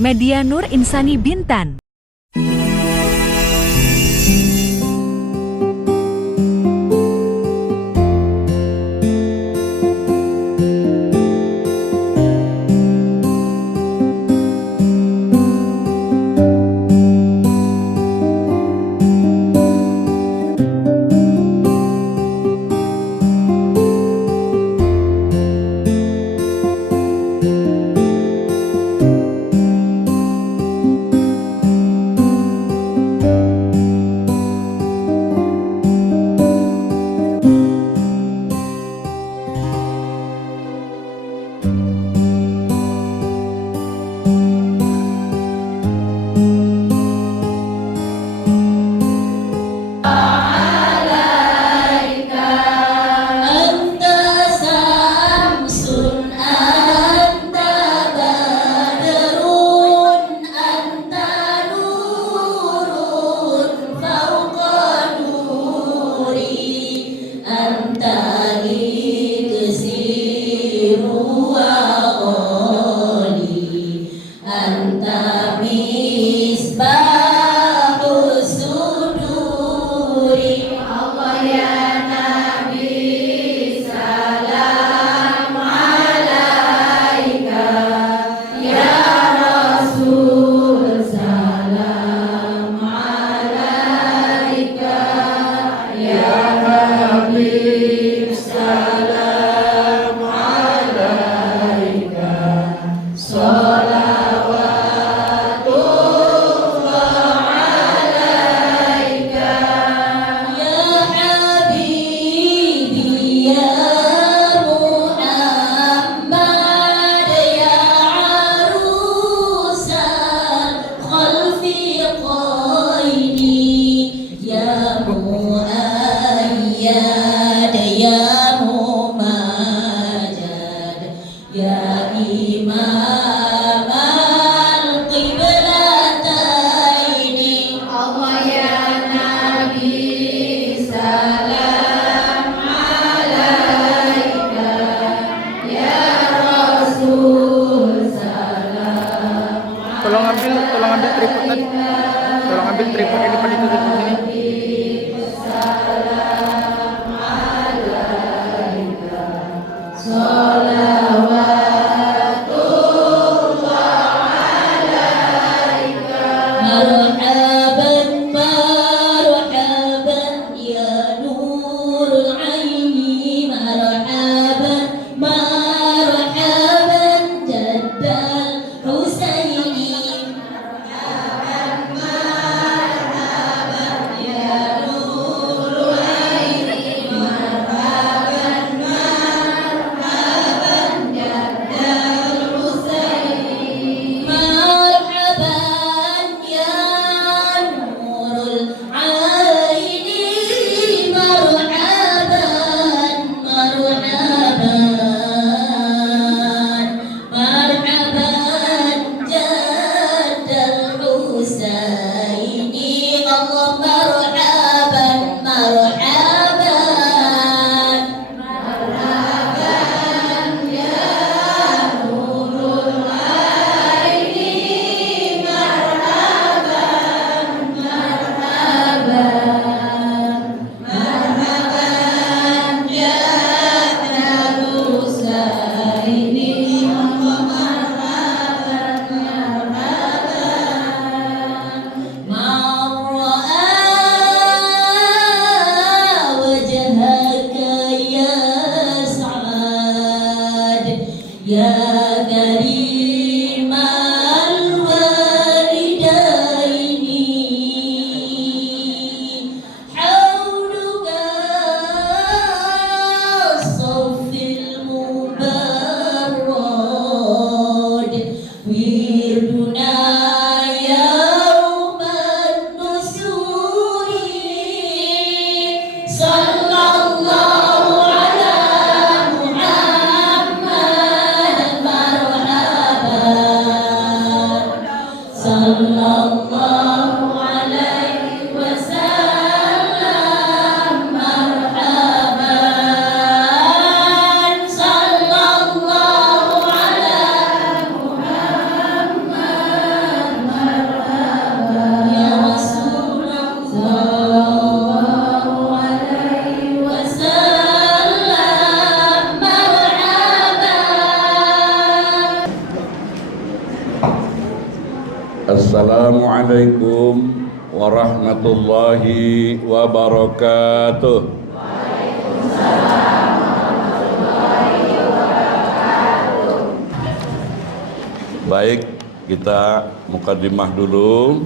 Media Nur Insani Bintan. Tolong ambil tripod tadi. Tolong ambil tripod yang depan itu di sini. Assalamualaikum warahmatullahi wabarakatuh. Baik, kita mukadimah dulu.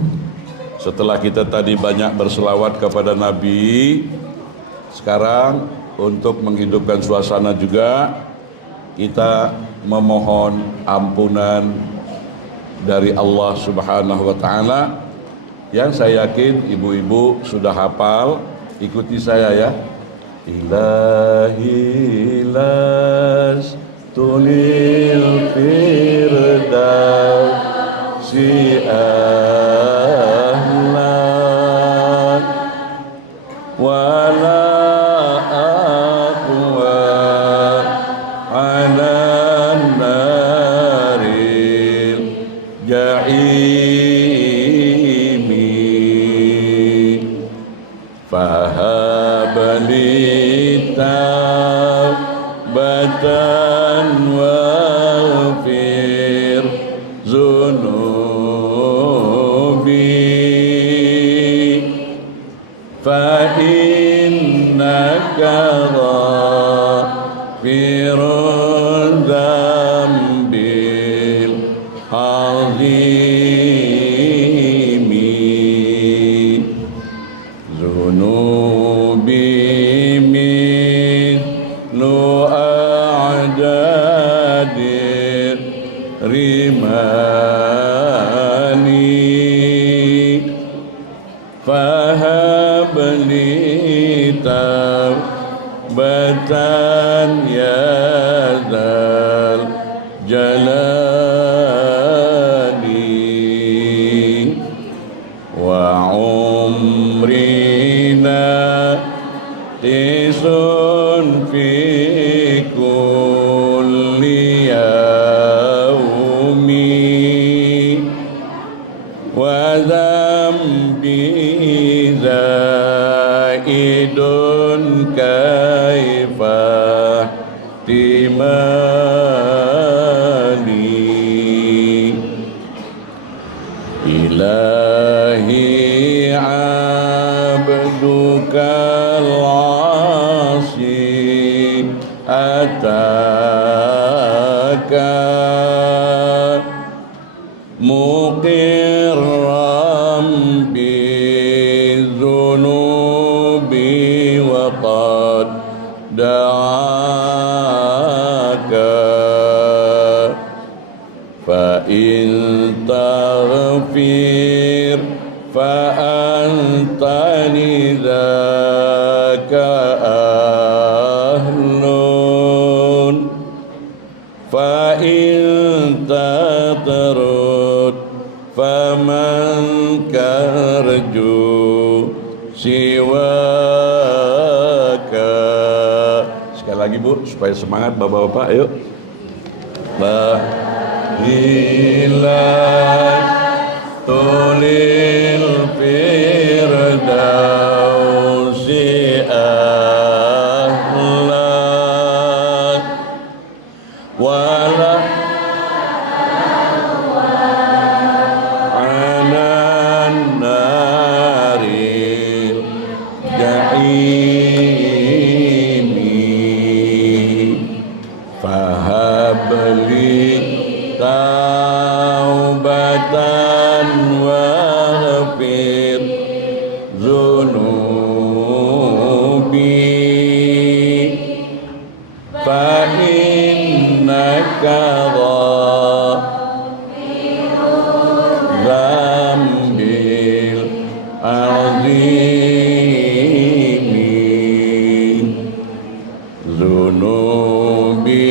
Setelah kita tadi banyak berselawat kepada Nabi, sekarang untuk menghidupkan suasana juga kita memohon ampunan dari Allah Subhanahu wa taala. Yang saya yakin ibu-ibu sudah hafal, ikuti saya ya. Ilahi las tulil firdausi ahlan wala aqwa ala naril ja'imi fahabali taubatan waghfir zunubi fa innaka ghafirun dzambil azimi zunubi mithlu a'dadir rimani fahabli taubatan ya dzal jalali wa umrina tisun fi kulli yaumi wa dhambi zaidun kaifa timani ilahi abduka al-asi ataka muqirram bizunubi wa qad da'aka fa in taghfir fa antani dzaka ahlun fa in tatrud faman karju siwaka. Sekali lagi Bu, supaya semangat bapak-bapak, ayo. Tulil firdausi ahlan wala anan naril ja'imi fahabli taubatan waghfir zunubi fa innaka dzambil azimi zunubi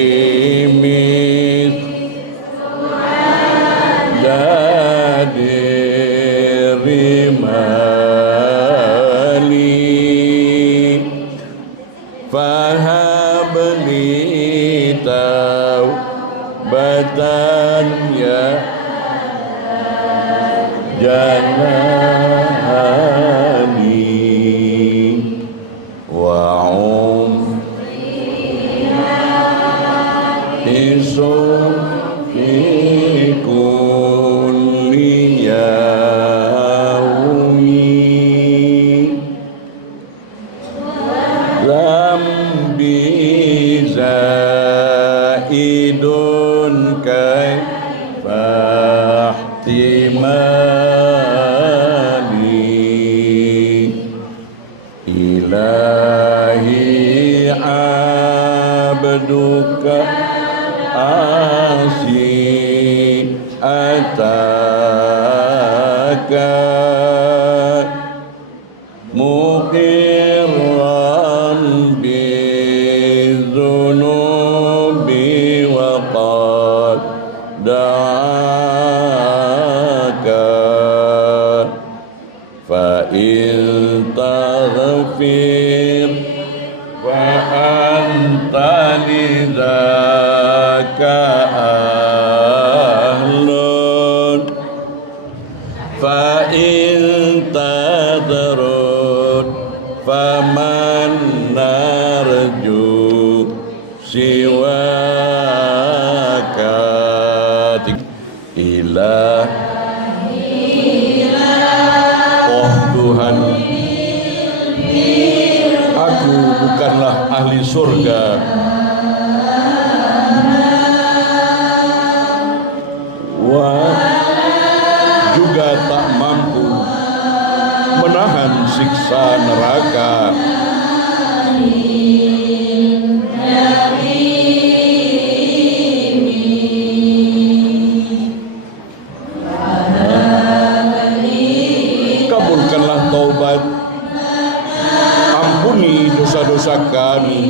rimali fahabli taubatan ya janani wa isun fi kulli ihtimali ilahi abduka asi ataka muqirran bizunubi wa qad da'aka fa in taghfir fa anta lidzaka ahlun fa in tadrud faman narju siwaka ilah oh Tuhan, aku bukanlah ahli surga, juga tak mampu menahan siksa neraka. Kabulkanlah taubat, ampuni dosa-dosa kami.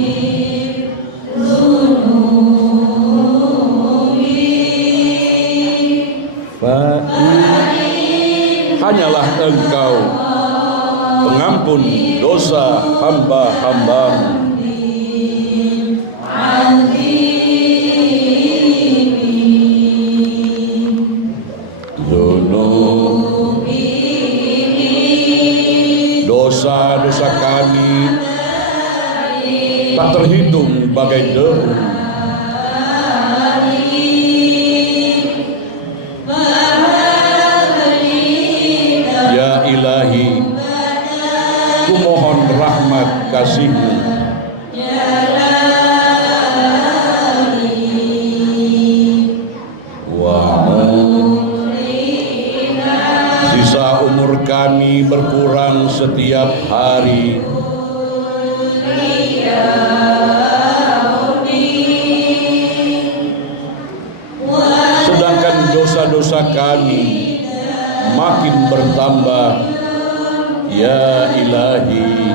Hanyalah Engkau pengampun dosa hamba-Hamba-Mu. Dosa-dosa kami tak terhitung bagai debu. Ya Ilahi, kumohon rahmat kasih-Mu. Sisa umur kami berkurang setiap hari. Sedangkan dosa-dosa kami makin bertambah. Ya Ilahi,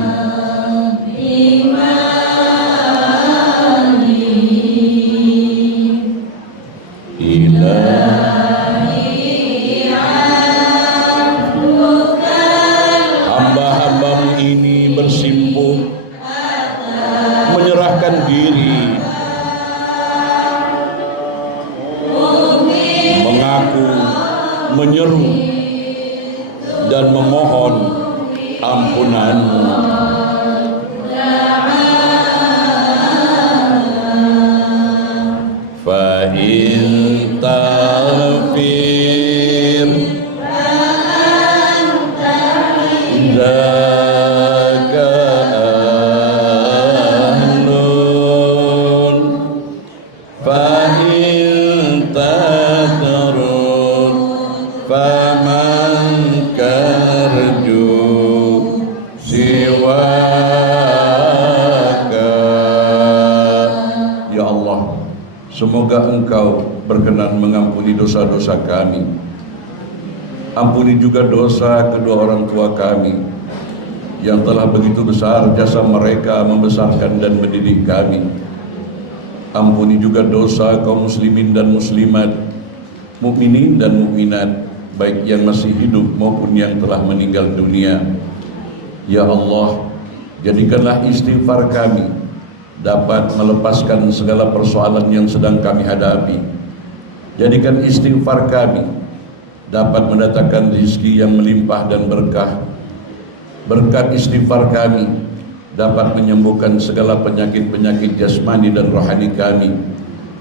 hamba-Hamba-Mu ini bersimpuh menyerahkan diri, mengaku, menyeru dan memohon ampunan-Mu. Fa in taghfir dzaka ahlun fa in tadrud faman karju siwaka. Ya Allah, semoga Engkau berkenan mengampuni dosa-dosa kami. Ampuni juga dosa kedua orang tua kami yang telah begitu besar jasa mereka membesarkan dan mendidik kami. Ampuni juga dosa kaum muslimin dan muslimat, mukminin dan mukminat, baik yang masih hidup maupun yang telah meninggal dunia. Ya Allah, jadikanlah istighfar kami dapat melepaskan segala persoalan yang sedang kami hadapi. Jadikan istighfar kami dapat mendatangkan rezeki yang melimpah dan berkah. Berkat istighfar kami dapat menyembuhkan segala penyakit-penyakit jasmani dan rohani kami.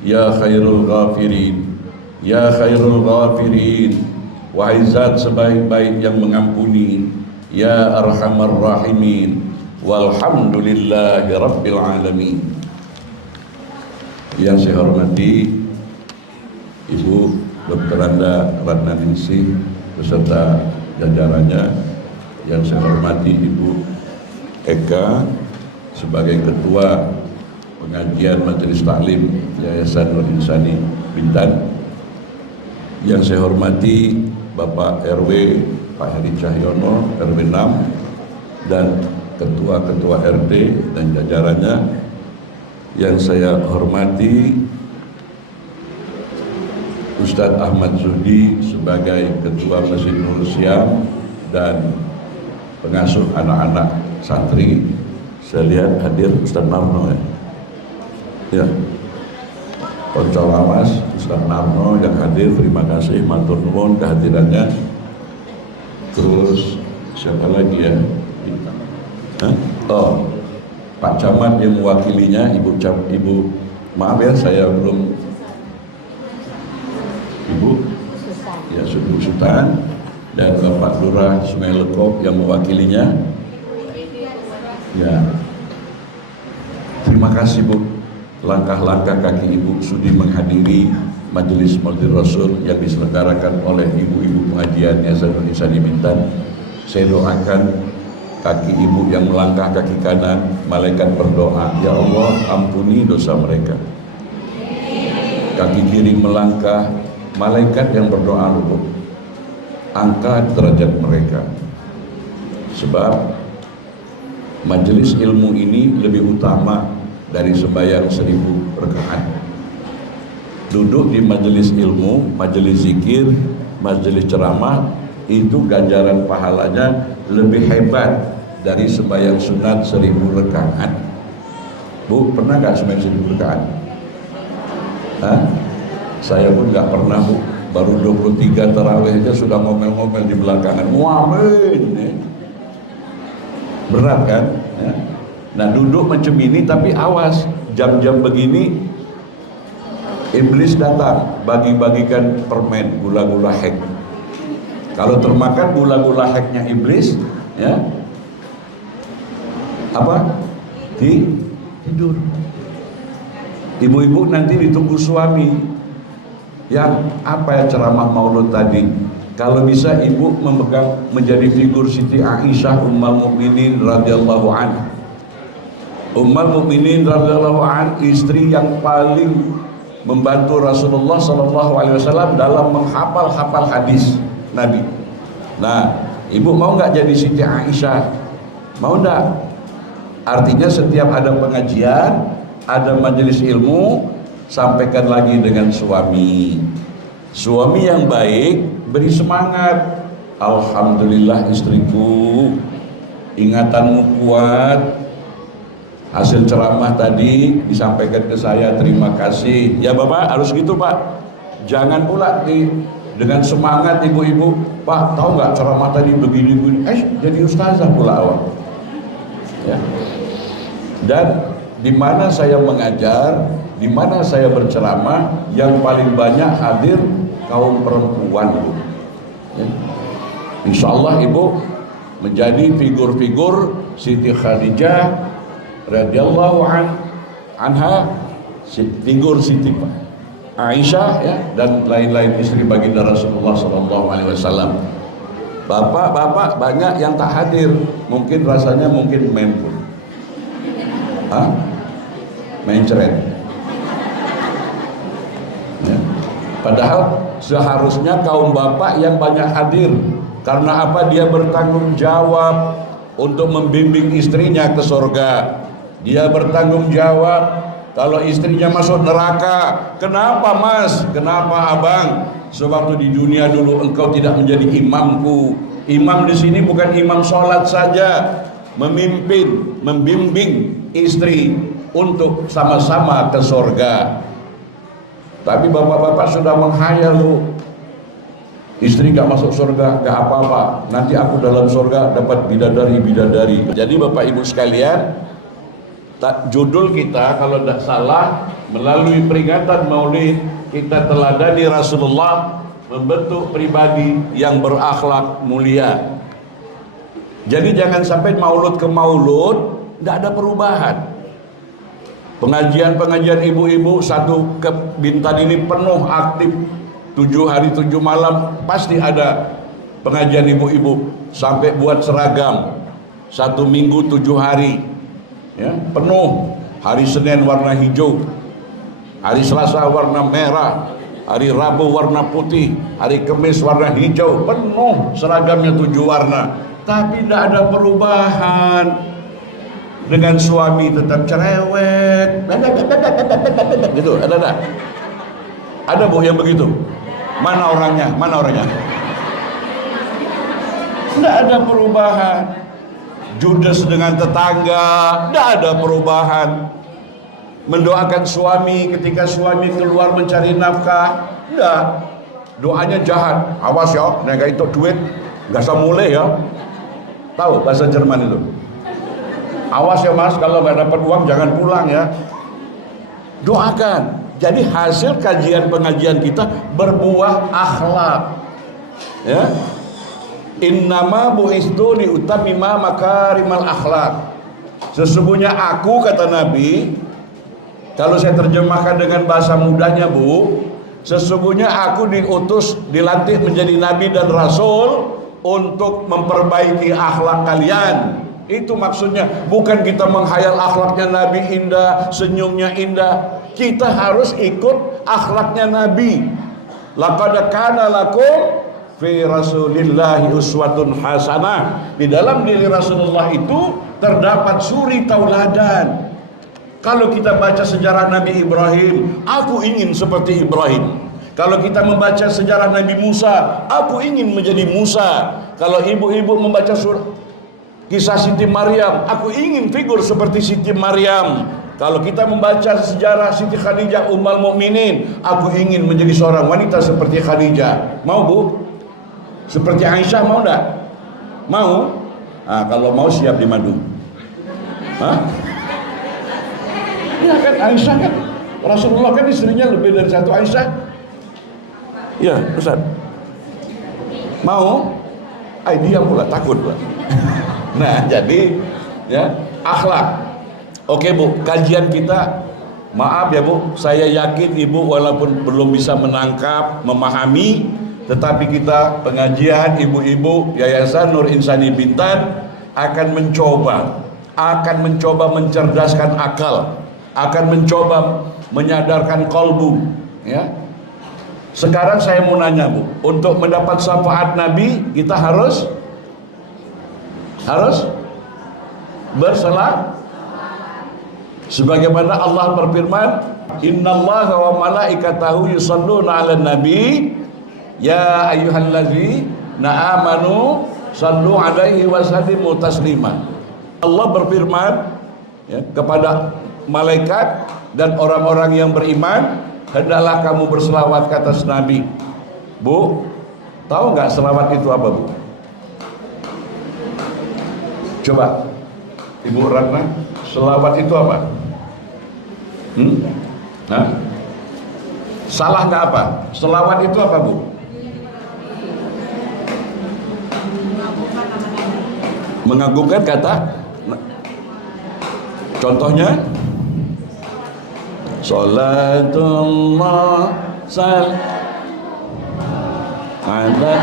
Ya khairul ghafirin, ya khairul ghafirin, wahai zat sebaik-baik yang mengampuni, ya arhamar rahimin, walhamdulillahi rabbil alamin. Yang saya hormati Ibu Dr. Anda Ratnaningsih beserta jajarannya, yang saya hormati Ibu Eka sebagai Ketua Pengajian Majelis Taklim Yayasan Nur Insani Bintan, yang saya hormati Bapak RW Pak Heri Cahyono RW 6 dan Ketua-Ketua RT dan jajarannya, yang saya hormati Ustadz Ahmad Zuhdi sebagai Ketua Masjid Nur Siam dan pengasuh anak-anak santri. Saya lihat hadir Ustadz Narno ya. Konco Lawas Ustadz Narno yang hadir, terima kasih, matur nuwun kehadirannya. Terus siapa lagi ya? Oh, Pak Camat yang mewakilinya, Ibu maaf ya saya belum, Ibu ya Ibu Sultan, dan Bapak Lurah Sungai Lekop yang mewakilinya. Ya, terima kasih Bu. Langkah-langkah kaki Ibu sudi menghadiri Majelis Maulid Rasul yang diselenggarakan oleh ibu-ibu pengajian Yayasan Nur Insani Bintan. Saya doakan kaki Ibu yang melangkah kaki kanan, malaikat berdoa, ya Allah ampuni dosa mereka. Kaki kiri melangkah, malaikat yang berdoa, Bu, angkat derajat mereka. Sebab majelis ilmu ini lebih utama dari sembahyang 1000 rakaat. Duduk di majelis ilmu, majelis zikir, majelis ceramah, itu ganjaran pahalanya lebih hebat dari sembahyang sunat 1000 rakaat. Bu, pernah gak sembahyang 1000 rakaat? Hah? Saya pun gak pernah, Bu. Baru 23 tarawih aja sudah ngomel-ngomel di belakangan. Amin. Berat kan? Ya. Nah, duduk macam ini, tapi awas, jam-jam begini iblis datang bagi-bagikan permen gula-gula hek. Kalau termakan gula-gula heknya iblis, ya apa? Tidur. Ibu-ibu nanti ditunggu suami. Yang apa ya ceramah maulud tadi? Kalau bisa ibu memegang menjadi figur Siti Aisyah Ummul Mukminin radhiyallahu anha. Ummul Mukminin radhiyallahu anha, istri yang paling membantu Rasulullah sallallahu alaihi wasallam dalam menghafal hadis Nabi. Nah, ibu mau nggak jadi Siti Aisyah? Mau nggak? Artinya setiap ada pengajian, ada majelis ilmu, sampaikan lagi dengan suami. Suami yang baik beri semangat. Alhamdulillah istriku, ingatanmu kuat. Hasil ceramah tadi disampaikan ke saya, terima kasih. Ya Bapak, harus gitu Pak. Jangan pula dengan semangat ibu-ibu, Pak tahu nggak ceramah tadi begini-begini, jadi ustazah pula awak. Ya. Dan di mana saya mengajar, di mana saya berceramah, yang paling banyak hadir kaum perempuan, Bu. Ya. Insya Allah Ibu menjadi figur-figur Siti Khadijah radhiyallahu anha, figur Siti Aisyah ya, dan lain-lain istri baginda Rasulullah sallallahu alaihi wasallam. Bapak-bapak banyak yang tak hadir, mungkin rasanya mungkin main pun. Main ceret. Ya. Padahal seharusnya kaum bapak yang banyak hadir. Karena apa? Dia bertanggung jawab untuk membimbing istrinya ke surga. Dia bertanggung jawab kalau istrinya masuk neraka. Kenapa Mas? Kenapa Abang? Sewaktu di dunia dulu engkau tidak menjadi imamku. Imam di sini bukan imam sholat saja, memimpin, membimbing istri untuk sama-sama ke surga. Tapi bapak-bapak sudah menghayal, Bu. Istri gak masuk surga, gak apa-apa. Nanti aku dalam surga dapat bidadari-bidadari. Jadi Bapak Ibu sekalian, judul kita kalau tidak salah, melalui peringatan Maulid kita teladani Rasulullah membentuk pribadi yang berakhlak mulia. Jadi jangan sampai maulud ke maulud tidak ada perubahan. Pengajian-pengajian ibu-ibu satu ke Bintan ini penuh aktif 7 hari 7 malam pasti ada pengajian ibu-ibu, sampai buat seragam 1 minggu 7 hari ya, penuh. Hari Senin warna hijau, hari Selasa warna merah, hari Rabu warna putih, hari Kamis warna hijau, penuh seragamnya 7 warna. Tapi tidak ada perubahan. Dengan suami tetap cerewet gitu, ada? Ada bu yang begitu? Mana orangnya? Tidak ada perubahan. Judes dengan tetangga, tidak ada perubahan. Mendoakan suami ketika suami keluar mencari nafkah, tidak. Doanya jahat. Awas ya, nega itu duit nggak usah mulai ya. Tahu bahasa Jerman itu? Awas ya mas, kalau nggak dapat uang jangan pulang ya. Doakan. Jadi hasil kajian pengajian kita berbuah akhlak. Ya. Innama bu'istu liutammima makarimal akhlak. Sesungguhnya aku, kata Nabi, kalau saya terjemahkan dengan bahasa mudahnya bu, sesungguhnya aku diutus, dilantik menjadi nabi dan rasul untuk memperbaiki akhlak kalian. Itu maksudnya, bukan kita menghayal akhlaknya Nabi indah, senyumnya indah. Kita harus ikut akhlaknya Nabi. Laqad kana lakum fi Rasulillahi uswatun hasanah. Di dalam diri Rasulullah itu terdapat suri tauladan. Kalau kita baca sejarah Nabi Ibrahim, aku ingin seperti Ibrahim. Kalau kita membaca sejarah Nabi Musa, aku ingin menjadi Musa. Kalau ibu-ibu membaca kisah Siti Maryam, aku ingin figur seperti Siti Maryam. Kalau kita membaca sejarah Siti Khadijah Ummul Mukminin, aku ingin menjadi seorang wanita seperti Khadijah. Mau bu? Seperti Aisyah mau enggak? Mau? Nah, kalau mau siap dimadu. Hah? Ya kan Aisyah kan, Rasulullah kan istrinya lebih dari satu Aisyah. Ya Ustaz. Mau? Dia pula takut pula. Nah jadi ya akhlak. Oke bu, kajian kita, maaf ya bu, saya yakin ibu walaupun belum bisa menangkap, memahami, tetapi kita pengajian ibu-ibu Yayasan Nur Insani Bintan akan mencoba mencerdaskan akal, akan mencoba menyadarkan kolbu. Ya. Sekarang saya mau nanya bu, untuk mendapat syafaat Nabi kita harus bersalah. Sebagaimana Allah berfirman, innallaha wa malaikatahu yusholluna 'alan nabi ya ayyuhalladzina amanu shallu 'alaihi wa sallimu taslima. Allah berfirman ya, kepada malaikat dan orang-orang yang beriman, hendaklah kamu berselawat ke atas Nabi. Bu, tahu nggak selawat itu apa bu? Coba Ibu Ratna, selawat itu apa? Nah, salah nggak apa? Selawat itu apa bu? Mengagungkan kata. Contohnya, Sholatullah ala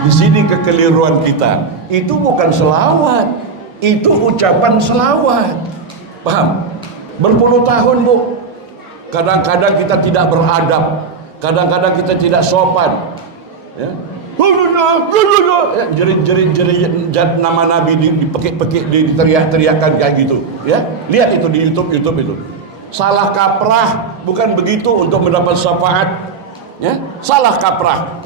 di sini kekeliruan kita. Itu bukan selawat, itu ucapan selawat. Paham? Berpuluh tahun bu, kadang-kadang kita tidak beradab, kadang-kadang kita tidak sopan. Ya. Jerit-jerit nama Nabi dipekik-pekik, diteriak-teriakan kayak gitu. Ya, lihat itu di YouTube itu. Salah kaprah, bukan begitu untuk mendapat syafaat. Ya, salah kaprah.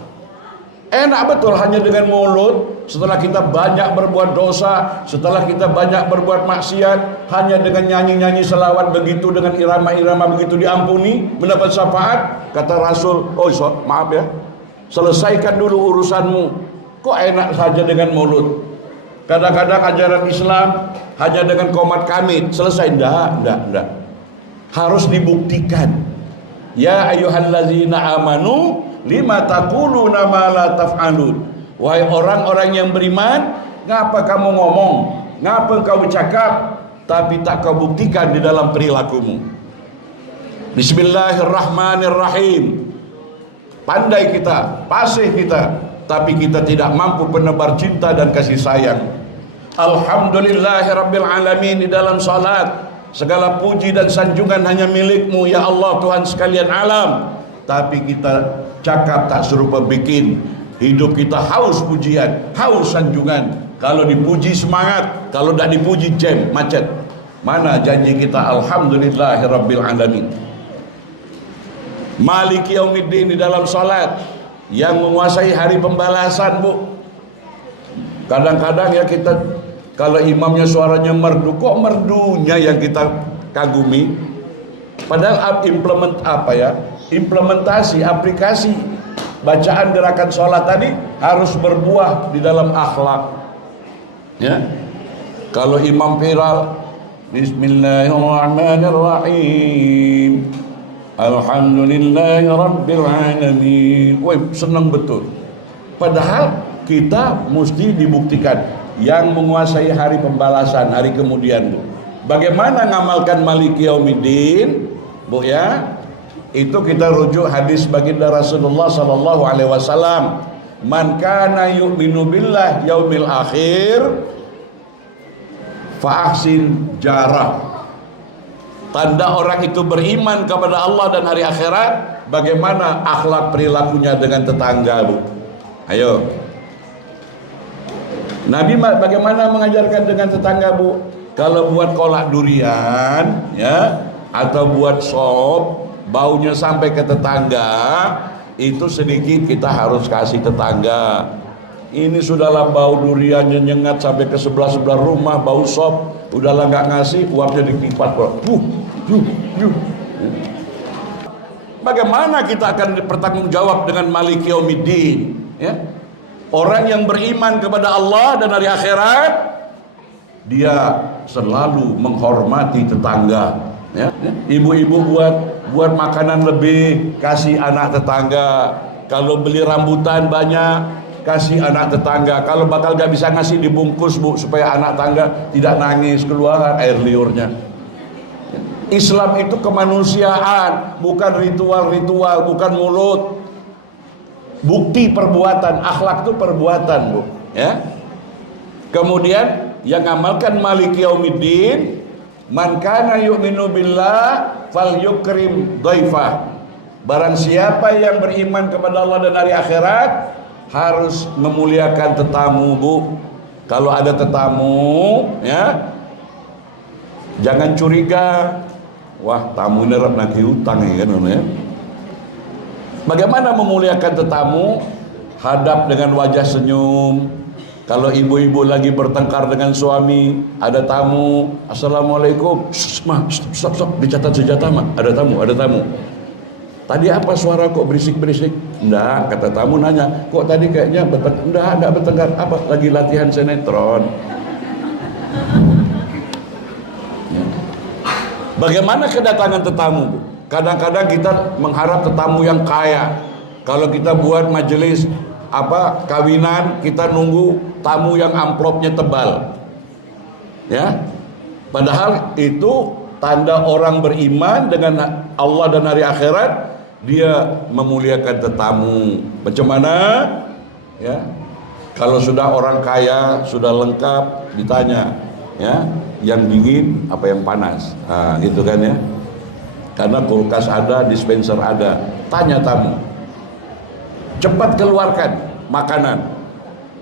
Enak betul hanya dengan mulut. Setelah kita banyak berbuat dosa, setelah kita banyak berbuat maksiat, hanya dengan nyanyi-nyanyi selawat begitu, dengan irama-irama begitu diampuni, mendapat syafaat. Kata Rasul, maaf ya, selesaikan dulu urusanmu. Kok enak saja dengan mulut? Kadang-kadang ajaran Islam hanya dengan qomat kamit selesai. Enggak. Harus dibuktikan. Ya ayyuhallazina amanu lima taquluna ma la taf'alun. Wahai orang-orang yang beriman, ngapa kamu ngomong, ngapa kau bercakap, tapi tak kau buktikan di dalam perilakumu. Bismillahirrahmanirrahim. Pandai kita, fasih kita, tapi kita tidak mampu penebar cinta dan kasih sayang. Alhamdulillahirabbil alamin. Di dalam salat, segala puji dan sanjungan hanya milik-Mu ya Allah, Tuhan sekalian alam. Tapi kita cakap tak serupa bikin. Hidup kita haus pujian, haus sanjungan. Kalau dipuji semangat, kalau tak dipuji jam, macet. Mana janji kita alhamdulillahirabbil alamin. Maliki yaumiddin di dalam salat, yang menguasai hari pembalasan, Bu. Kadang-kadang ya kita, kalau imamnya suaranya merdu, kok merdunya yang kita kagumi. Padahal implementasi, aplikasi bacaan gerakan sholat tadi harus berbuah di dalam akhlak. Ya, kalau imam viral, Bismillahirrahmanirrahim, Alhamdulillahi Rabbil Alamin. Woi, senang betul. Padahal kita mesti dibuktikan yang menguasai hari pembalasan, hari kemudian, Bu. Bagaimana ngamalkan Maliki Yaumiddin, Bu ya? Itu kita rujuk hadis baginda Rasulullah sallallahu alaihi wasallam. Man kana yu'minu billah yaumil akhir fa ahsin jarah. Tanda orang itu beriman kepada Allah dan hari akhirat, bagaimana akhlak perilakunya dengan tetangga, Bu. Ayo. Nabi bagaimana mengajarkan dengan tetangga, Bu? Kalau buat kolak durian, ya, atau buat sop, baunya sampai ke tetangga, itu sedikit kita harus kasih tetangga. Ini sudahlah bau duriannya nyengat sampai ke sebelah rumah, bau sop, udahlah nggak ngasih, uapnya diklipat, bro. Bagaimana kita akan bertanggung jawab dengan Maliki Yaumiddin? Ya? Orang yang beriman kepada Allah dan hari akhirat, dia selalu menghormati tetangga. Ya? Ibu-ibu buat makanan lebih, kasih anak tetangga. Kalau beli rambutan banyak, kasih anak tetangga. Kalau bakal gak bisa ngasih, dibungkus, Bu, supaya anak tangga tidak nangis keluar air liurnya. Islam itu kemanusiaan, bukan ritual-ritual, bukan mulut. Bukti perbuatan, akhlak itu perbuatan, Bu. Ya. Kemudian yang amalkan Maliki Yaumiddin, man kana yu'minu billah falyukrim dhaifah. Barang siapa yang beriman kepada Allah dan hari akhirat, harus memuliakan tetamu, Bu. Kalau ada tetamu, ya, jangan curiga. Wah, tamu ini nagih hutang ya, kan, ya. Bagaimana memuliakan tetamu? Hadap dengan wajah senyum. Kalau ibu-ibu lagi bertengkar dengan suami, ada tamu, assalamualaikum, stop, dicatat senjata, mah, ada tamu. Tadi apa suara kok berisik-berisik? Enggak, kata tamu nanya, kok tadi kayaknya enggak bertengkar, apa lagi latihan sinetron. Bagaimana kedatangan tetamu, Bu? Kadang-kadang kita mengharap tetamu yang kaya. Kalau kita buat majelis kawinan, kita nunggu tamu yang amplopnya tebal. Ya. Padahal itu tanda orang beriman dengan Allah dan hari akhirat, dia memuliakan tetamu. Bagaimana? Ya. Kalau sudah orang kaya, sudah lengkap, ditanya, ya, yang dingin apa yang panas, gitu kan ya, karena kulkas ada, dispenser ada. Tanya tamu, cepat keluarkan makanan.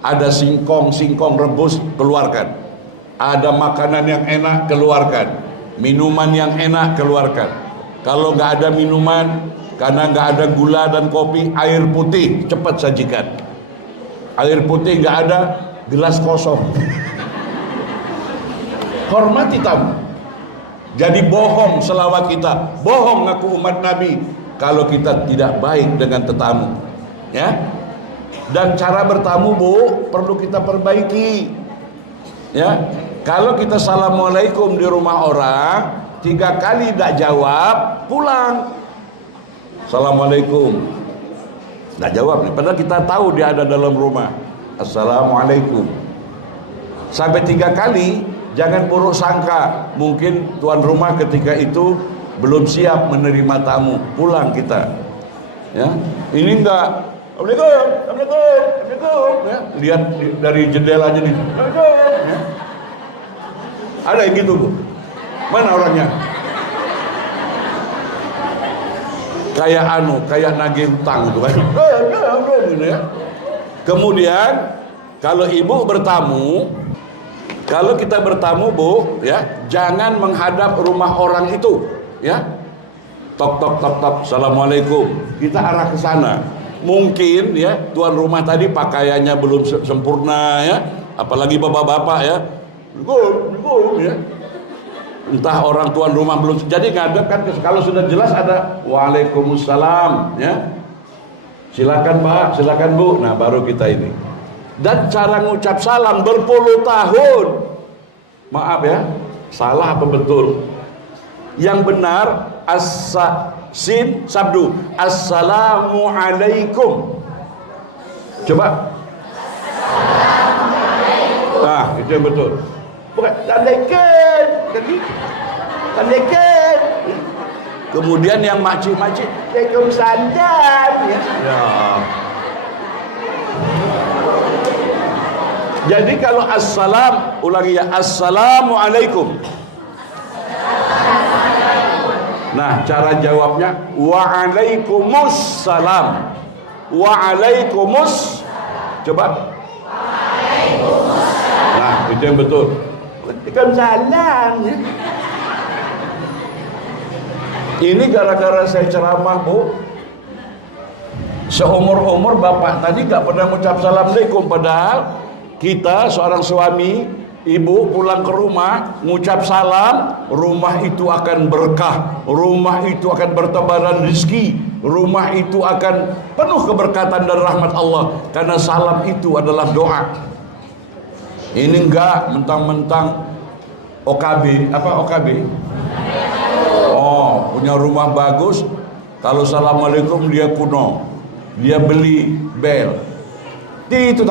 Ada singkong rebus, keluarkan. Ada makanan yang enak, keluarkan. Minuman yang enak, keluarkan. Kalau nggak ada minuman, karena nggak ada gula dan kopi, air putih cepat sajikan. Air putih nggak ada, gelas kosong. Hormati tamu. Jadi bohong selawat kita, bohong ngaku umat Nabi kalau kita tidak baik dengan tetamu. Ya. Dan cara bertamu, Bu, perlu kita perbaiki. Ya. Kalau kita assalamualaikum di rumah orang, 3 kali tidak jawab, pulang. Assalamualaikum. Nggak jawab nih, padahal kita tahu dia ada dalam rumah. Assalamualaikum. Sampai 3 kali, jangan buruk sangka. Mungkin tuan rumah ketika itu belum siap menerima tamu, pulang kita. Ya, ini enggak. Assalamualaikum, assalamualaikum, assalamualaikum. Ya, lihat dari jendela aja nih. Ya. Ada yang gitu, Bu. Mana orangnya? Kayak nagih hutang gitu kan. Gitu ya. Kemudian kalau ibu bertamu, kalau kita bertamu, Bu, ya, jangan menghadap rumah orang itu, ya. Tok tok tok tok, assalamualaikum. Kita arah ke sana. Mungkin ya tuan rumah tadi pakaiannya belum sempurna ya, apalagi bapak-bapak ya. Ya. Entah orang tuan rumah belum, jadi ngadep kan, kalau sudah jelas ada waalaikumsalam ya, silakan Pak, silakan Bu, nah baru kita ini. Dan cara ngucap salam berpuluh tahun, maaf ya, salah apa betul? Yang benar sin sabdu assalamualaikum. Coba. Nah itu yang betul. Bukan tandekan, tandekan. Kemudian yang makcik-makcik, Waalaikumsalam ya. Jadi kalau assalam, ulangi ya, assalamualaikum. Nah cara jawabnya waalaikumsalam. Waalaikumsalam. Coba. Nah itu yang betul. Waalaikumsalam ya. Ini gara-gara saya ceramah, Bu. Seumur-umur bapak tadi gak pernah mengucap assalamualaikum, padahal kita seorang suami, ibu pulang ke rumah mengucap salam, rumah itu akan berkah, rumah itu akan bertebaran rezeki, rumah itu akan penuh keberkatan dan rahmat Allah, karena salam itu adalah doa. Ini enggak mentang-mentang OKB, apa OKB? Oh, punya rumah bagus, kalau assalamualaikum dia kuno, dia beli bel. Itu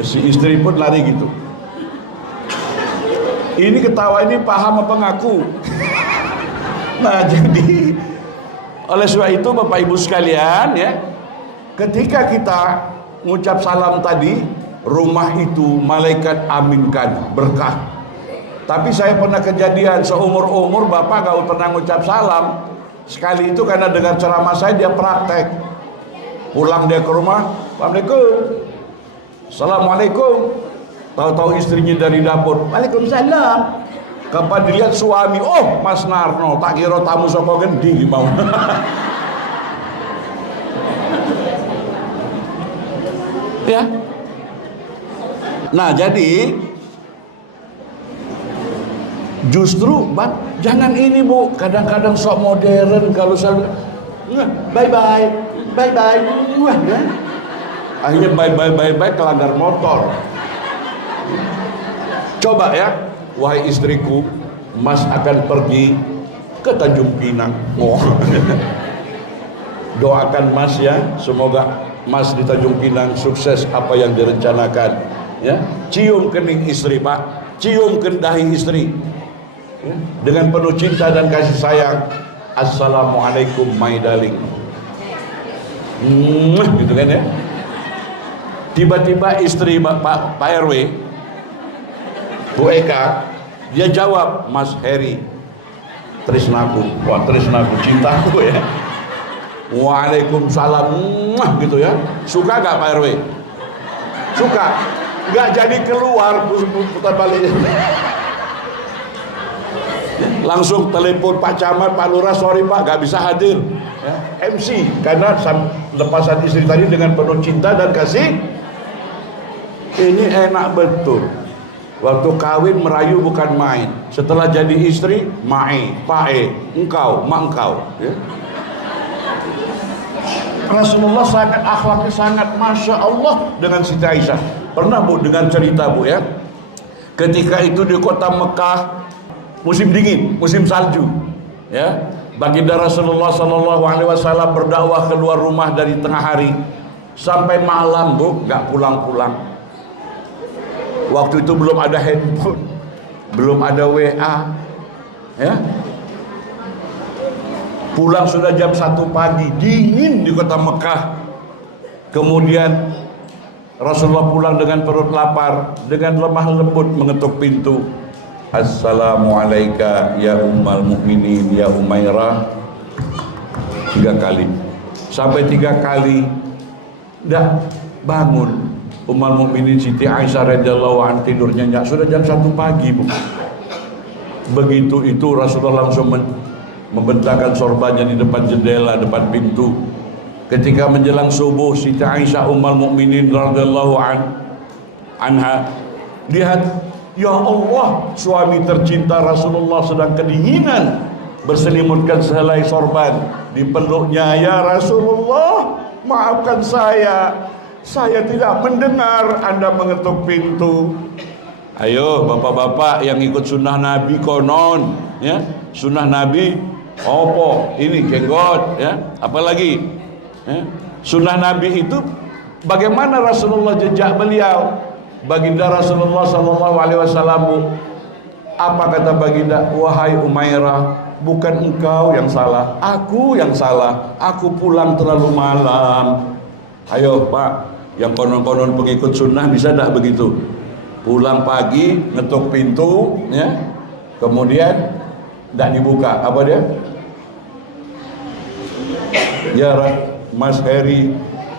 si istri pun lari gitu. Ini ketawa ini paham apa ngaku? Nah jadi oleh sebab itu Bapak Ibu sekalian ya, ketika kita ngucap salam tadi, rumah itu malaikat aminkan berkah. Tapi saya pernah kejadian seumur-umur Bapak gak pernah ngucap salam. Sekali itu karena dengar ceramah saya dia praktek. Pulang dia ke rumah, Assalamualaikum, Assalamualaikum. Tahu-tahu istrinya dari dapur, Waalaikumsalam. Kapan dilihat suami, oh Mas Narno, tak kira tamu soko gendi mau. Ya. Nah jadi justru jangan ini Bu, kadang-kadang sok modern kalau saya bye bye. Bye-bye. Akhirnya bye-bye kelanggar motor. Coba ya, wahai istriku, Mas akan pergi ke Tanjung Pinang. Oh. Doakan Mas ya, semoga Mas di Tanjung Pinang sukses apa yang direncanakan. Ya, cium kening istri Pak, cium dahi istri. Ya, dengan penuh cinta dan kasih sayang. Assalamualaikum my darling. Gitu kan ya. Tiba-tiba istri Pak RW, Bu Eka, dia jawab, Mas Heri, tresnaku, wah tresnaku, cintaku ya. Waalaikumsalam, gitu ya. Suka gak Pak RW? Suka. Gak jadi keluar, putar balik. Langsung telepon Pak Camat, Pak Lurah, sorry Pak, gak bisa hadir ya. MC, karena lepasan istri tadi dengan penuh cinta dan kasih. Ini enak betul. Waktu kawin merayu bukan main, setelah jadi istri, mae, pae, engkau, mak engkau ya. Rasulullah sangat akhlaknya sangat Masya Allah dengan Siti Aisyah. Pernah Bu dengan cerita Bu ya, ketika itu di kota Mekah musim dingin, musim salju ya, Baginda Rasulullah Sallallahu Alaihi Wasallam berdakwah keluar rumah dari tengah hari sampai malam, Bu, nggak pulang-pulang. Waktu itu belum ada handphone, belum ada WA, ya. Pulang sudah jam 1 pagi, dingin di kota Mekah. Kemudian Rasulullah pulang dengan perut lapar, dengan lemah lembut mengetuk pintu. Assalamualaikum ya ummal mukminin ya Umairah. 3 kali. Sampai 3 kali dah bangun Ummul Mukminin Siti Aisyah radhiyallahu anha tidurnya nyak. Sudah jam 1 pagi, Bu. Begitu itu Rasulullah langsung membentangkan sorbannya di depan jendela, depan pintu. Ketika menjelang subuh, Siti Aisyah Ummul Mukminin radhiyallahu anha lihat, ya Allah, suami tercinta Rasulullah sedang kedinginan, berselimutkan sehelai sorban. Dipeluknya, ya Rasulullah, maafkan saya tidak mendengar Anda mengetuk pintu. Ayo bapak-bapak yang ikut sunnah Nabi konon, ya, sunnah Nabi, opo, ini jenggot, ya, apalagi, ya. Sunnah Nabi itu bagaimana Rasulullah jejak beliau. Baginda Rasulullah Sallallahu Alaihi Wasallam, apa kata baginda? Wahai Umairah, bukan engkau yang salah, aku yang salah. Aku pulang terlalu malam. Ayo Pak, yang konon-konon pengikut sunnah bisa tak begitu? Pulang pagi, ngetuk pintu, ya, kemudian tidak dibuka. Apa dia? Ya Mas Heri,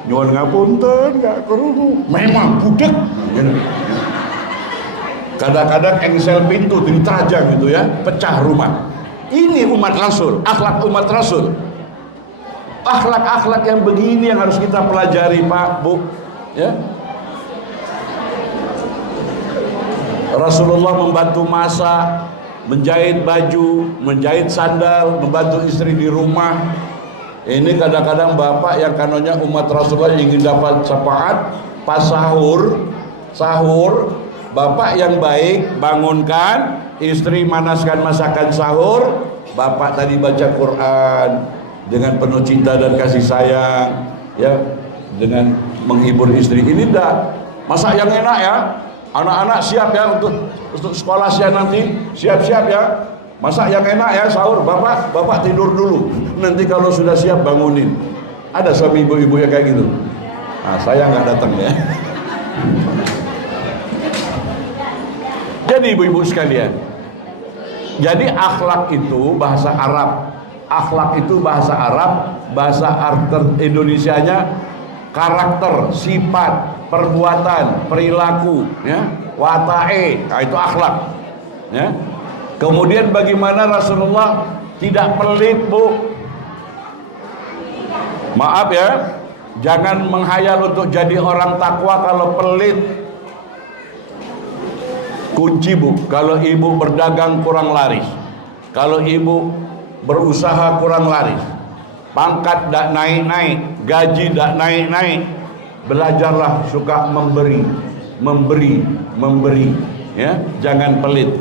nyuwun ngapunten, gak kerungu. Memang budek. Kadang-kadang engsel pintu ditajam gitu, ya, pecah rumah. Ini umat Rasul, akhlak umat Rasul. Akhlak-akhlak yang begini yang harus kita pelajari, Pak, Bu, ya. Rasulullah membantu masak, menjahit baju, menjahit sandal, membantu istri di rumah. Ini kadang-kadang bapak yang kanonnya umat Rasulullah ingin dapat syafaat pas sahur, bapak yang baik bangunkan istri, manaskan masakan sahur, bapak tadi baca Quran dengan penuh cinta dan kasih sayang, ya, dengan menghibur istri. Ini dah masak yang enak, ya. Anak-anak siap ya untuk sekolah siang nanti, siap-siap ya. Masak yang enak ya, sahur. Bapak tidur dulu. Nanti kalau sudah siap bangunin. Ada suami ibu-ibu yang kayak gitu. Nah, saya nggak datang ya. Jadi ibu-ibu sekalian, jadi akhlak itu bahasa Arab. Akhlak itu bahasa Arab, bahasa Indonesianya karakter, sifat, perbuatan, perilaku, ya, watae. Nah, itu akhlak, ya. Kemudian bagaimana Rasulullah tidak pelit, Bu. Maaf ya, jangan menghayal untuk jadi orang takwa kalau pelit. Kunci, Bu, kalau ibu berdagang kurang laris, kalau ibu berusaha kurang laris, pangkat tidak naik-naik, gaji tidak naik-naik, belajarlah suka memberi, ya, jangan pelit.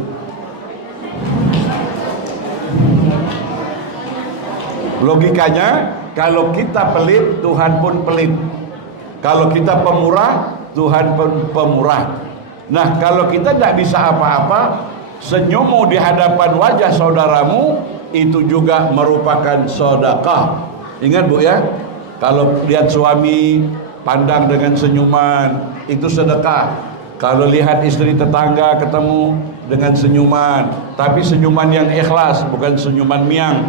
Logikanya, kalau kita pelit, Tuhan pun pelit. Kalau kita pemurah, Tuhan pun pemurah. Nah, kalau kita tidak bisa apa-apa, senyummu di hadapan wajah saudaramu itu juga merupakan sedekah. Ingat, Bu, ya, kalau lihat suami pandang dengan senyuman, itu sedekah. Kalau lihat istri tetangga ketemu dengan senyuman, tapi senyuman yang ikhlas, bukan senyuman miang.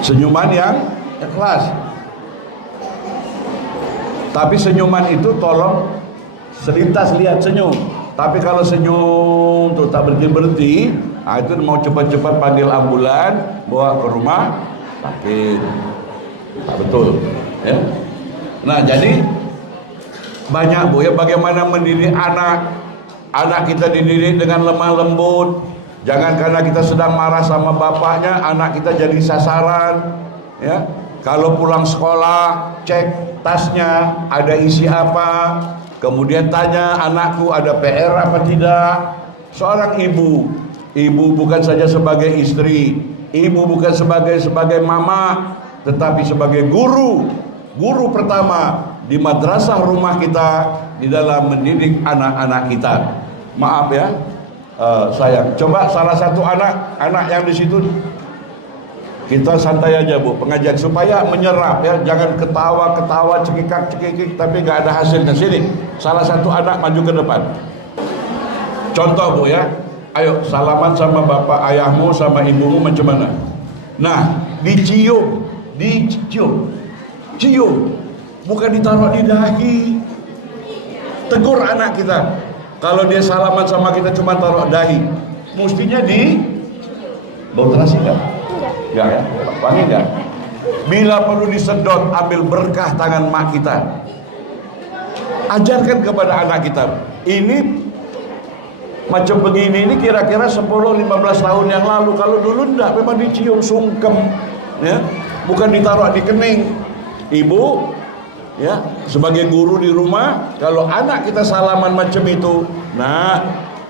Senyuman yang ikhlas. Tapi senyuman itu tolong selintas lihat senyum. Tapi kalau senyum tuh tak berhenti-berhenti, nah itu mau cepat-cepat panggil ambulan, bawa ke rumah sakit. Tak betul, ya. Nah, jadi banyak, Bu, ya, bagaimana mendidik anak. Anak kita dididik dengan lemah lembut. Jangan karena kita sedang marah sama bapaknya, anak kita jadi sasaran, ya. Kalau pulang sekolah, cek tasnya ada isi apa, kemudian tanya anakku ada PR apa tidak. Seorang ibu Ibu bukan saja sebagai istri, ibu bukan sebagai mama, tetapi sebagai guru pertama di madrasah rumah kita, di dalam mendidik anak-anak kita. Maaf ya, sayang. Coba salah satu anak yang di situ, kita santai aja Bu, pengajian supaya menyerap ya, jangan ketawa cekikak tapi nggak ada hasilnya. Sini, salah satu anak maju ke depan. Contoh Bu ya, ayo salaman sama bapak ayahmu sama ibumu macam mana? Nah, dicium, bukan ditaruh di dahi. Tegur anak kita. Kalau dia salaman sama kita cuma taruh dahi, mestinya di bau terasi enggak? Enggak ya? Wangi enggak? Bila perlu disedot, ambil berkah tangan mak kita. Ajarkan kepada anak kita. Ini macam begini ini kira-kira 10-15 tahun yang lalu. Kalau dulu enggak, memang dicium sungkem ya, bukan ditaruh di kening. Ibu ya, sebagai guru di rumah, kalau anak kita salaman macam itu, nah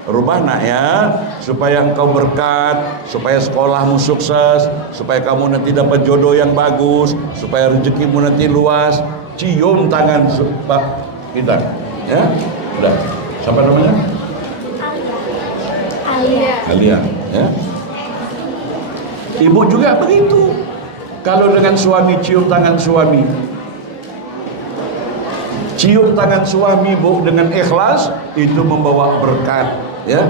rubah nak ya, supaya engkau berkat, supaya sekolahmu sukses, supaya kamu nanti dapat jodoh yang bagus, supaya rezekimu nanti luas. Cium tangan kita ya. Udah, siapa namanya? Alia ya. Ibu juga begitu. Kalau dengan suami, cium tangan suami. Cium tangan suami Bu dengan ikhlas, itu membawa berkat ya.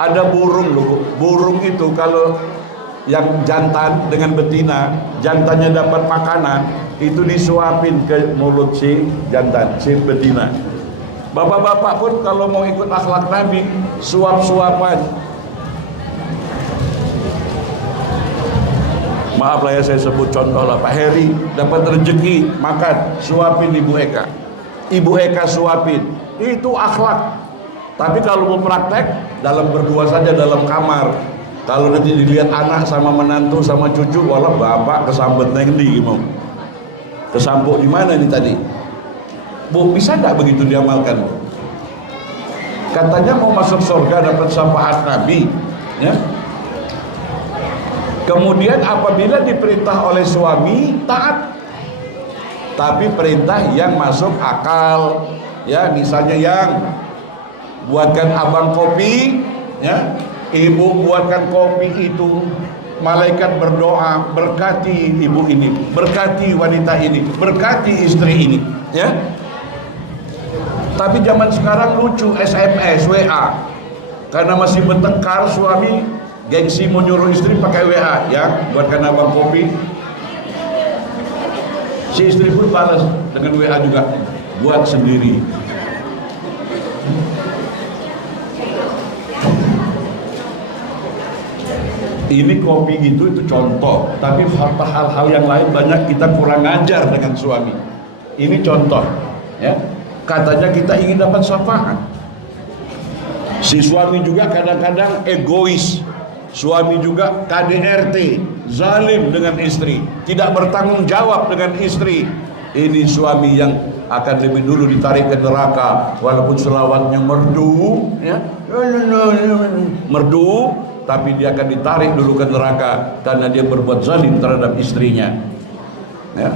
Ada burung loh, burung itu kalau yang jantan dengan betina, jantannya dapat makanan, itu disuapin ke mulut si jantan, si betina. Bapak-bapak pun kalau mau ikut akhlak Nabi, suap-suapan. Maaf lah ya saya sebut contoh lah, Pak Heri dapat rezeki makan, suapin Ibu Eka, Ibu Eka suapin, itu akhlak. Tapi kalau mau praktek, dalam berdua saja dalam kamar. Kalau nanti dilihat anak sama menantu sama cucu, walah bapak kesambet nengdi gimana? Kesambuk di mana nih tadi? Bu, bisa nggak begitu diamalkan? Katanya mau masuk surga dapat syafaat Nabi, ya. Kemudian apabila diperintah oleh suami taat, tapi perintah yang masuk akal, ya misalnya yang buatkan abang kopi, ya ibu buatkan kopi itu, malaikat berdoa berkati ibu ini, berkati wanita ini, berkati istri ini, ya. Tapi zaman sekarang lucu, SMS, WA, karena masih bertengkar suami. Gengsi mau nyuruh istri pakai WA, ya buatkan abang kopi. Si istri pun balas dengan WA juga, buat sendiri. Ini kopi gitu itu contoh, tapi hal-hal yang lain banyak kita kurang ajar dengan suami. Ini contoh, ya. Katanya kita ingin dapat syafaat. Si suami juga kadang-kadang egois. Suami juga KDRT, zalim dengan istri, tidak bertanggung jawab dengan istri. Ini suami yang akan lebih dulu ditarik ke neraka, walaupun selawatnya merdu, ya, merdu, tapi dia akan ditarik dulu ke neraka karena dia berbuat zalim terhadap istrinya. Ya.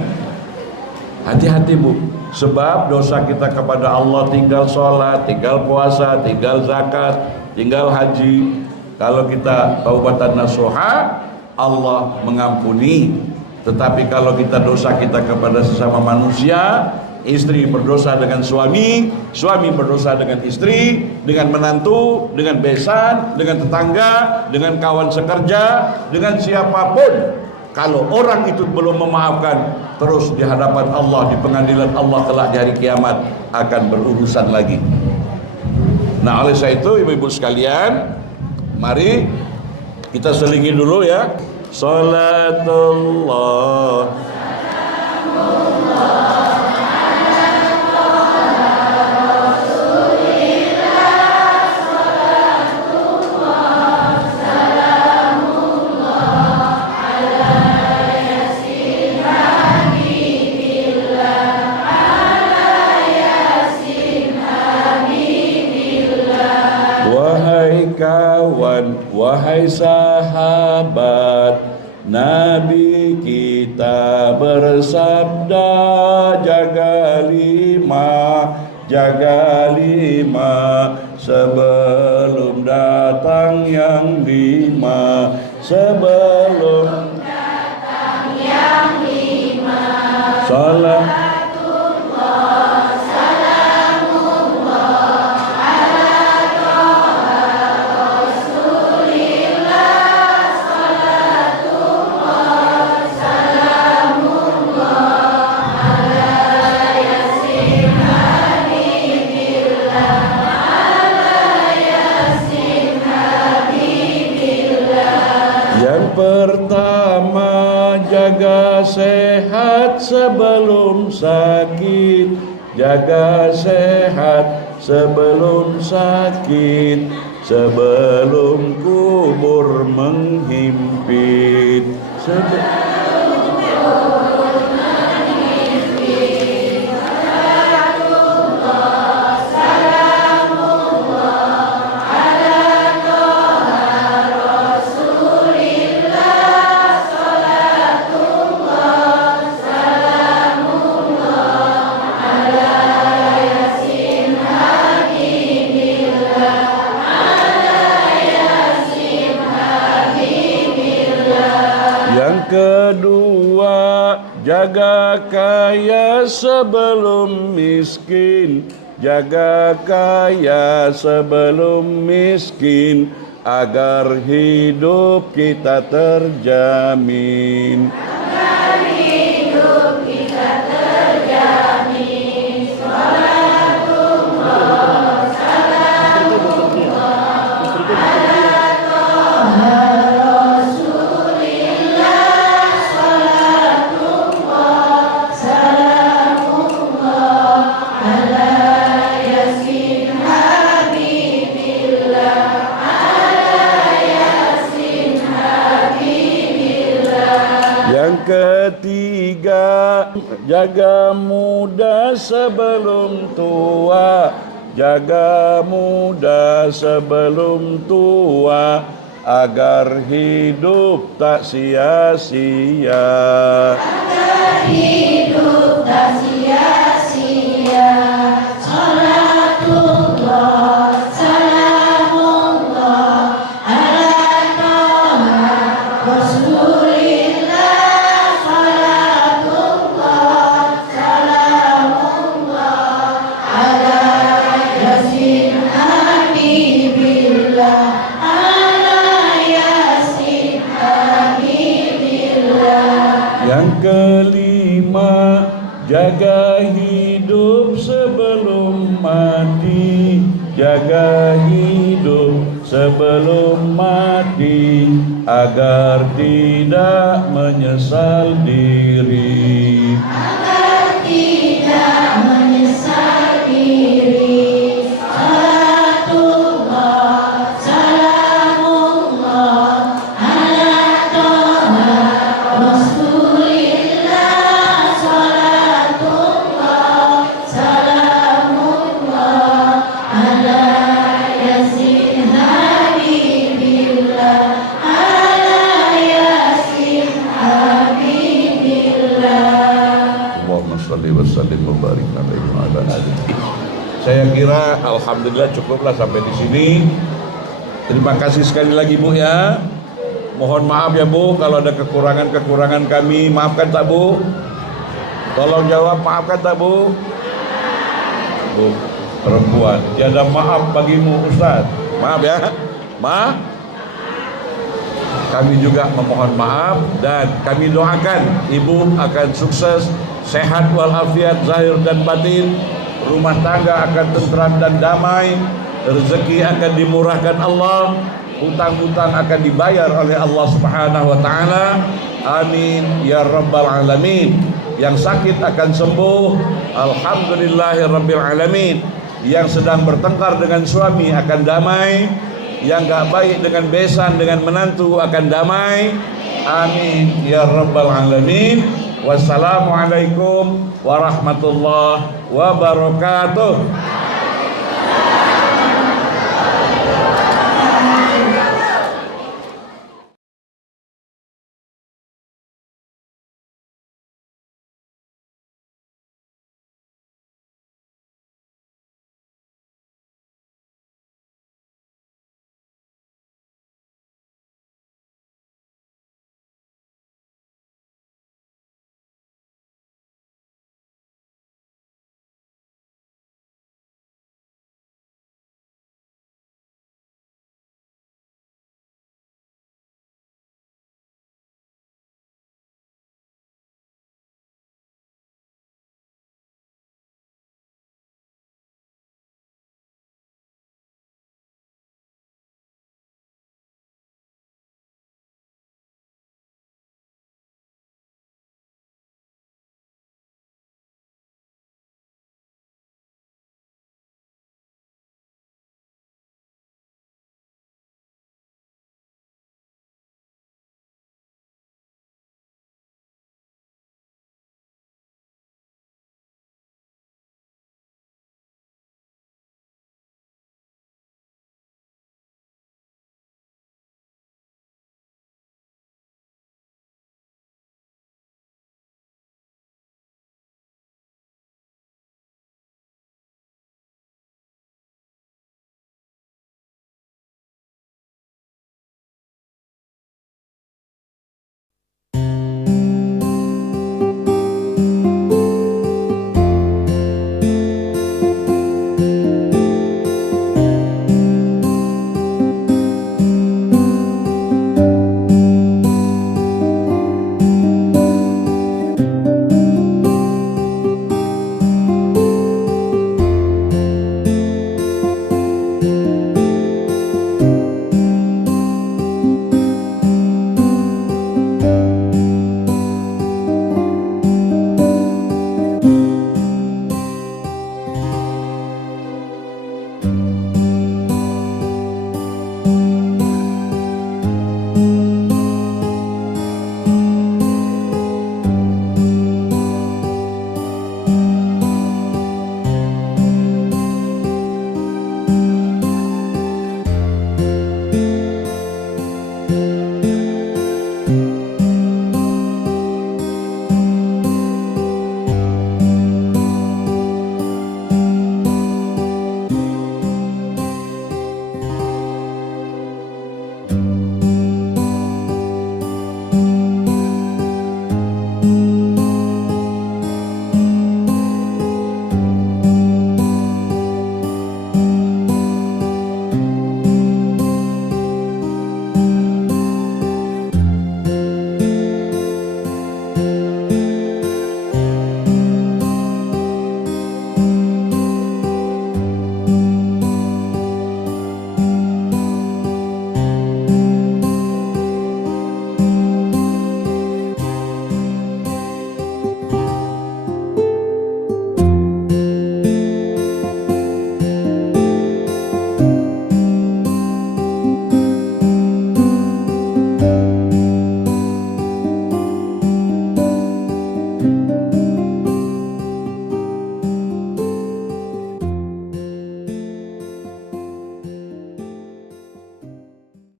Hati-hati Bu, sebab dosa kita kepada Allah tinggal sholat, tinggal puasa, tinggal zakat, tinggal haji. Kalau kita taubatan nasuha, Allah mengampuni. Tetapi kalau kita dosa kita kepada sesama manusia, istri berdosa dengan suami, suami berdosa dengan istri, dengan menantu, dengan besan, dengan tetangga, dengan kawan sekerja, dengan siapapun. Kalau orang itu belum memaafkan, terus di hadapan Allah, di pengadilan Allah kelak di hari kiamat akan berurusan lagi. Nah, oleh sebab itu ibu-ibu sekalian, mari kita selingi dulu ya. Salatullah Wahai sahabat Nabi kita bersabda, jaga lima sebelum datang yang lima, sebelum datang yang lima. Salam pertama, jaga sehat sebelum sakit. Jaga sehat sebelum sakit, sebelum kubur menghimpit. Kedua, jaga kaya sebelum miskin. Jaga kaya sebelum miskin, agar hidup kita terjamin. Agar hidup kita terjamin. Salatullah, salamullah, ala toha ketiga, jaga muda sebelum tua. Jaga muda sebelum tua, agar hidup tak sia-sia. Agar hidup tak sia-sia. Salatullah, salamullah, ala toha Rasulillah. Yang kelima, jaga hidup sebelum mati. Jaga hidup sebelum mati, agar tidak menyesal diri. Agar tidak menyesal diri. Salatullah, salamullah, ala toha Rasulillah. Salatullah, salamullah, ala yasin habibillah, ala yasin habibillah. Allahumma shalli wa sallim wa barik alaihi wa ala alihi. Saya kira alhamdulillah cukuplah sampai di sini. Terima kasih sekali lagi Bu ya. Mohon maaf ya Bu kalau ada kekurangan-kekurangan kami. Maafkan tak Bu? Tolong jawab, maafkan tak Bu? Bu, perempuan, tiada maaf bagimu Ustaz. Maaf ya. Maaf. Kami juga memohon maaf dan kami doakan Ibu akan sukses, sehat walafiat zahir dan batin. Rumah tangga akan tentram dan damai, rezeki akan dimurahkan Allah, hutang-hutang akan dibayar oleh Allah Subhanahu wa taala. Amin ya rabbal alamin. Yang sakit akan sembuh, alhamdulillahirabbil alamin. Yang sedang bertengkar dengan suami akan damai, yang gak baik dengan besan dengan menantu akan damai. Amin ya rabbal alamin. Wassalamualaikum warahmatullahi wabarakatuh.